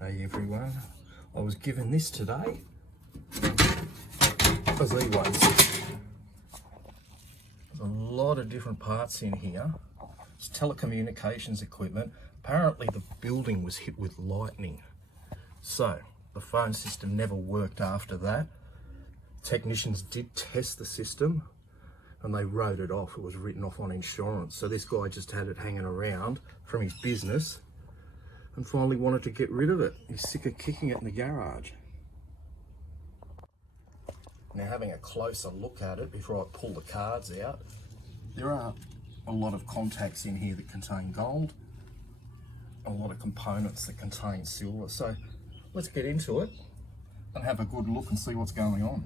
Hey everyone, I was given this today as e-waste. There's a lot of different parts in here. It's telecommunications equipment. Apparently the building was hit with lightning, so the phone system never worked after that. Technicians did test the system and they wrote it off. It was written off on insurance. So this guy just had it hanging around from his business and finally wanted to get rid of it. He's sick of kicking it in the garage. Now, having a closer look at it before I pull the cards out, there are a lot of contacts in here that contain gold, a lot of components that contain silver. So let's get into it and have a good look and see what's going on.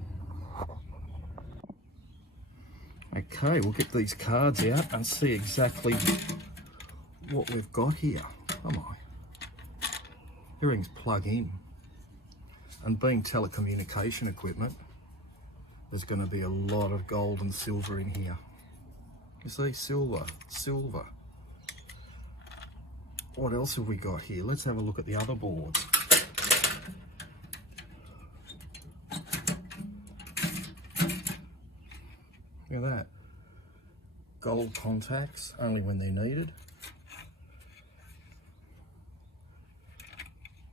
Okay, we'll get these cards out and see exactly what we've got here. Come on. Everything's plug in. And being telecommunication equipment, there's going to be a lot of gold and silver in here. You see, silver. What else have we got here? Let's have a look at the other boards. Look at that. Gold contacts, only when they're needed.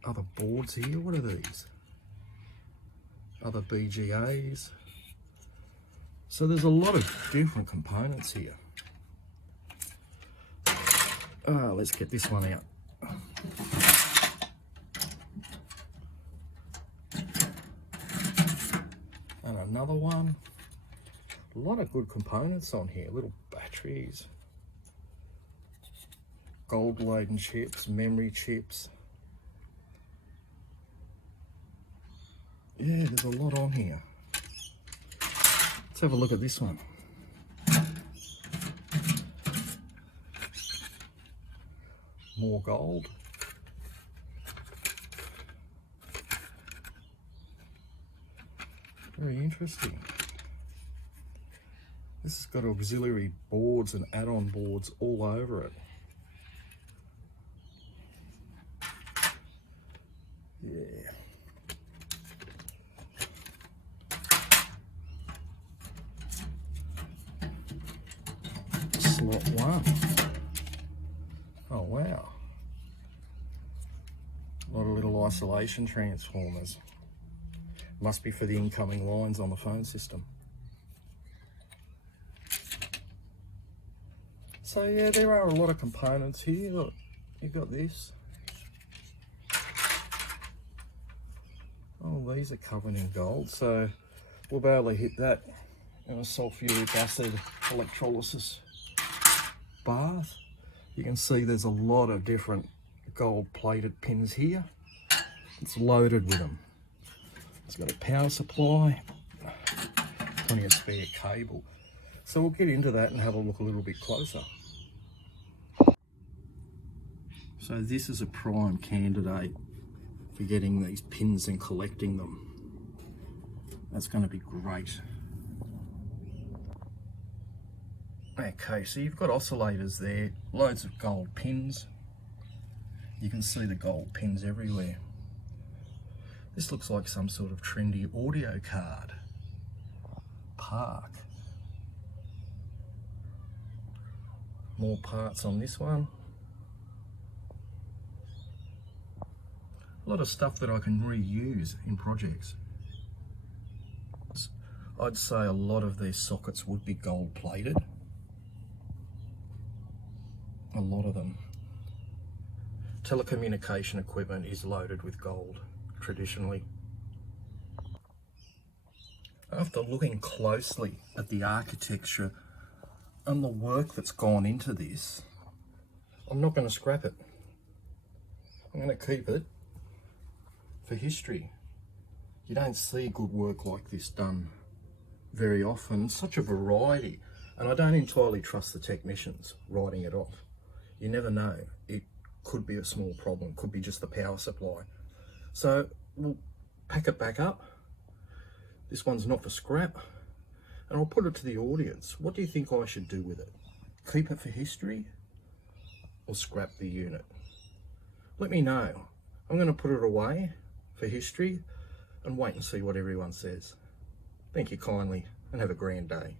Other boards here, what are these? Other BGAs. So there's a lot of different components here. Let's get this one out. And another one. A lot of good components on here, little batteries, gold laden chips, memory chips. Yeah, there's a lot on here. Let's have a look at this one. More gold. Very interesting. This has got auxiliary boards and add-on boards all over it. Yeah. Slot one. Oh wow. A lot of little isolation transformers. Must be for the incoming lines on the phone system. So yeah, there are a lot of components here. Look, you've got this. Oh, these are covered in gold, so we'll be able to hit that in a sulfuric acid electrolysis bath. You can see there's a lot of different gold plated pins here. It's loaded with them. It's got a power supply, plenty of spare cable. So we'll get into that and have a look a little bit closer. So this is a prime candidate for getting these pins and collecting them. That's going to be great. Okay, so you've got oscillators there, loads of gold pins. You can see the gold pins everywhere. This looks like some sort of trendy audio card. Park. More parts on this one. A lot of stuff that I can reuse in projects. I'd say a lot of these sockets would be gold plated. A lot of them. Telecommunication equipment is loaded with gold, traditionally. After looking closely at the architecture and the work that's gone into this, I'm not going to scrap it. I'm going to keep it for history. You don't see good work like this done very often. Such a variety, and I don't entirely trust the technicians writing it off. You never know, it could be a small problem, could be just the power supply. So we'll pack it back up. This one's not for scrap, and I'll put it to the audience. What do you think I should do with it? Keep it for history or scrap the unit? Let me know. I'm going to put it away for history and wait and see what everyone says. Thank you kindly and have a grand day.